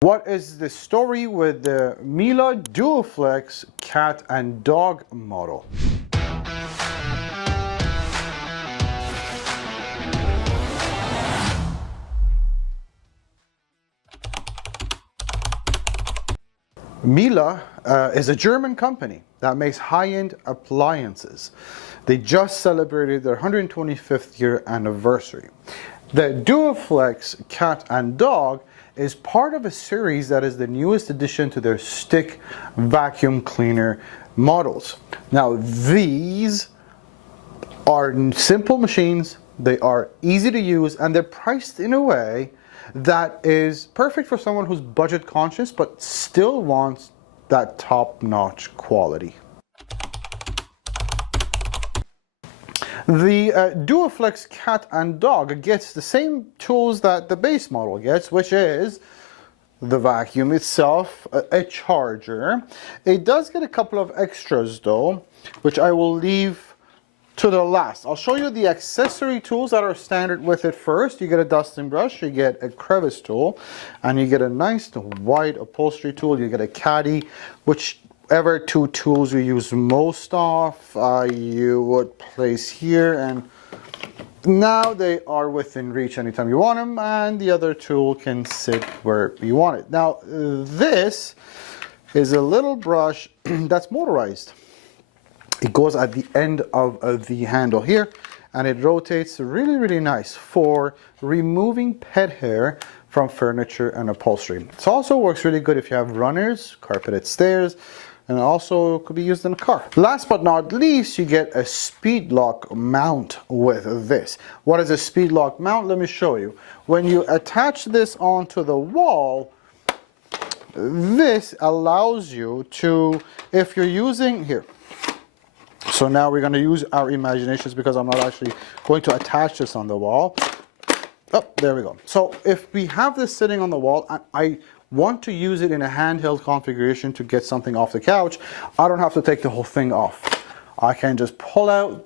What is the story with the Miele Duoflex cat and dog model? Miele is a German company that makes high-end appliances. They just celebrated their 125th year anniversary. The Duoflex cat and dog is part of a series that is the newest addition to their stick vacuum cleaner models. Now, these are simple machines, they are easy to use, and they're priced in a way that is perfect for someone who's budget conscious but still wants that top-notch quality. The Duoflex cat and dog gets the same tools that the base model gets, which is the vacuum itself, a charger. It does get a couple of extras though, which I will leave to the last. I'll show you the accessory tools that are standard with it first. You get a dusting brush, you get a crevice tool, and you get a nice wide upholstery tool. You get a caddy, whichever two tools you use most of, you would place here, and now they are within reach anytime you want them, and the other tool can sit where you want it. Now, this is a little brush that's motorized. It goes at the end of the handle here, and it rotates really nice for removing pet hair from furniture and upholstery. It also works really good if you have runners, carpeted stairs, and also could be used in a car. Last but not least, you get a speed lock mount with this. What is a speed lock mount? Let me show you. When you attach this onto the wall, this allows you to, if you're using here, so now we're going to use our imaginations because I'm not actually going to attach this on the wall. Oh, there we go. So if we have this sitting on the wall and I want to use it in a handheld configuration to get something off the couch, I don't have to take the whole thing off. I can just pull out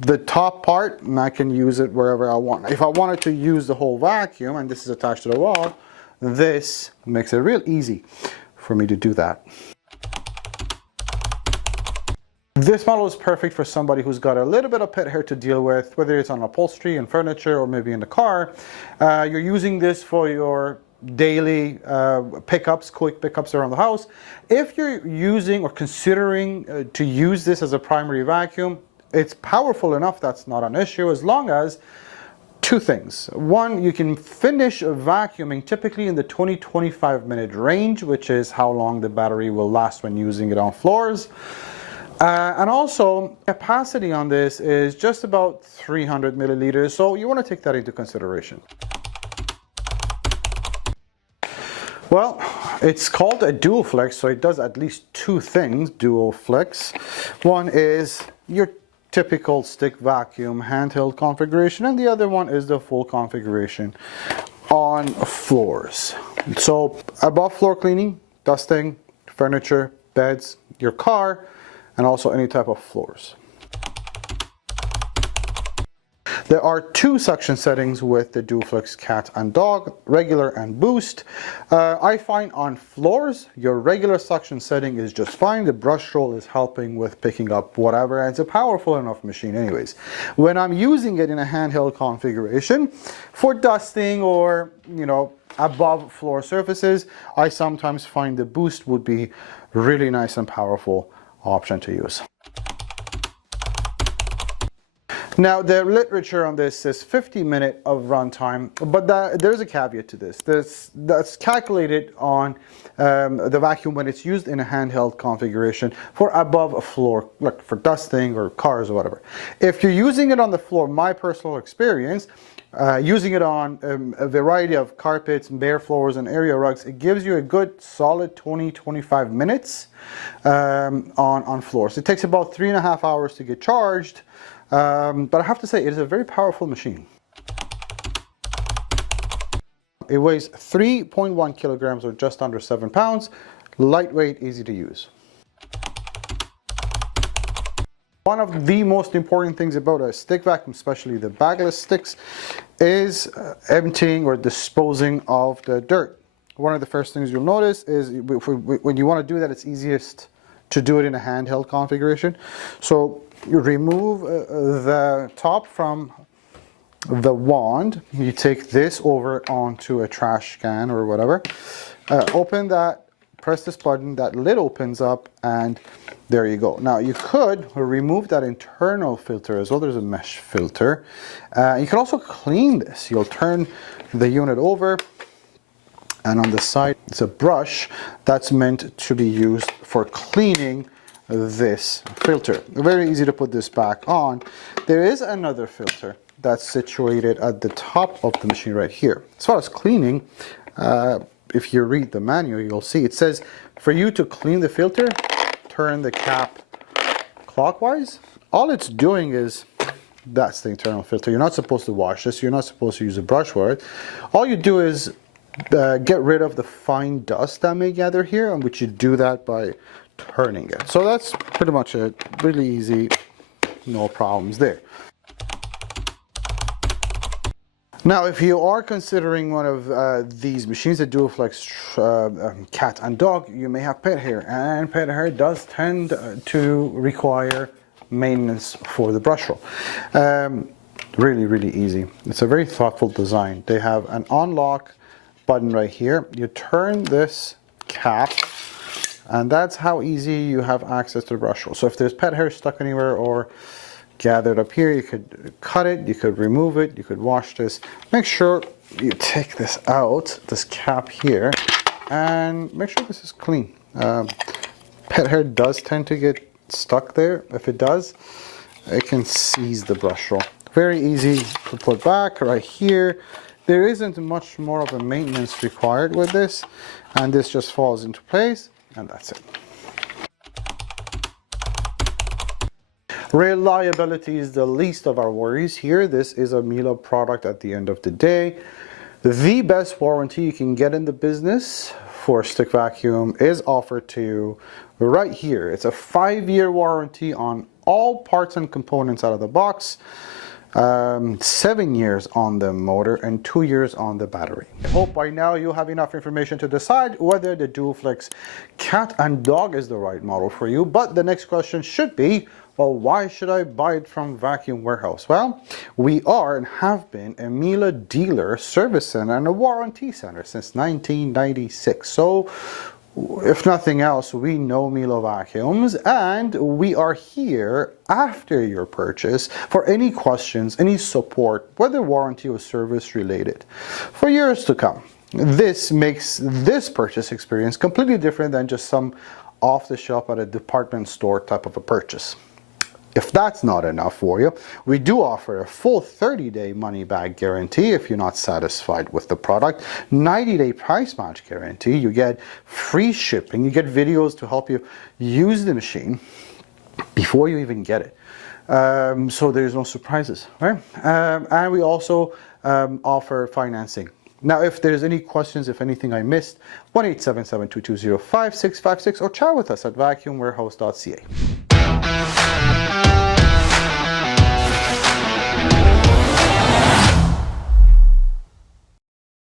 the top part and I can use it wherever I want. If I wanted to use the whole vacuum and this is attached to the wall, this makes it real easy for me to do that. This model is perfect for somebody who's got a little bit of pet hair to deal with, whether it's on upholstery and furniture or maybe in the car. You're using this for your daily pickups, quick pickups around the house. If you're using or considering to use this as a primary vacuum, it's powerful enough, that's not an issue, as long as two things. One, you can finish vacuuming typically in the 20-25 minute range, which is how long the battery will last when using it on floors. And also, capacity on this is just about 300 milliliters, so you want to take that into consideration. Well, it's called a Duoflex, so it does at least two things, Duoflex. One is your typical stick vacuum handheld configuration, and the other one is the full configuration on floors. So above floor cleaning, dusting, furniture, beds, your car, and also any type of floors. There are two suction settings with the Duoflex cat and dog, regular and boost. I find on floors, your regular suction setting is just fine. The brush roll is helping with picking up whatever, and it's a powerful enough machine anyways. When I'm using it in a handheld configuration for dusting or, above floor surfaces, I sometimes find the boost would be really nice and powerful option to use. Now, the literature on this says 50 minutes of runtime, but there's a caveat to this. That's calculated on the vacuum when it's used in a handheld configuration for above a floor, like for dusting or cars or whatever. If you're using it on the floor, my personal experience, using it on a variety of carpets, bare floors, and area rugs, it gives you a good solid 20-25 minutes on floors. It takes about 3.5 hours to get charged, but I have to say it is a very powerful machine. It weighs 3.1 kilograms or just under 7 pounds, lightweight, easy to use. One of the most important things about a stick vacuum, especially the bagless sticks, is emptying or disposing of the dirt. one of the first things you'll notice is when you want to do that, it's easiest to do it in a handheld configuration. So you remove the top from the wand, you take this over onto a trash can or whatever, open that, press this button, that lid opens up, and there you go. Now you could remove that internal filter as well. There's a mesh filter. You can also clean this. You'll turn the unit over, and on the side it's a brush that's meant to be used for cleaning this filter. Very easy to put this back on. There is another filter that's situated at the top of the machine right here. As far as cleaning, if you read the manual, you'll see it says for you to clean the filter, turn the cap clockwise. All it's doing is, that's the internal filter. You're not supposed to wash this. You're not supposed to use a brush for it. All you do is get rid of the fine dust that may gather here, and which you do that by turning it. So that's pretty much it. Really easy, no problems there. Now, if you are considering one of these machines, the Duoflex cat and dog, you may have pet hair, and pet hair does tend to require maintenance for the brush roll. Really, really easy. It's a very thoughtful design. They have an unlock button right here. You turn this cap, and that's how easy you have access to the brush roll. So if there's pet hair stuck anywhere or gathered up here, you could cut it, you could remove it, you could wash this. Make sure you take this out, this cap here, and make sure this is clean. Pet hair does tend to get stuck there. If it does, it can seize the brush roll. Very easy to put back right here. There isn't much more of a maintenance required with this, and this just falls into place, and that's it. Reliability is the least of our worries here. This is a Miele product at the end of the day. The best warranty you can get in the business for stick vacuum is offered to you right here. It's a 5-year warranty on all parts and components out of the box, 7 years on the motor, and 2 years on the battery. I hope by now you have enough information to decide whether the Duoflex cat and dog is the right model for you. But the next question should be, well, why should I buy it from Vacuum Warehouse? Well, we are and have been a Miele dealer, service center, and a warranty center since 1996. So, if nothing else, we know Miele vacuums, and we are here after your purchase for any questions, any support, whether warranty or service related, for years to come. This makes this purchase experience completely different than just some off-the-shelf at a department store type of a purchase. If that's not enough for you, we do offer a full 30-day money-back guarantee if you're not satisfied with the product, 90-day price match guarantee, you get free shipping, you get videos to help you use the machine before you even get it. So there's no surprises, right? And we also offer financing. Now, if there's any questions, if anything I missed, 1-877-220-5656, or chat with us at vacuumwarehouse.ca.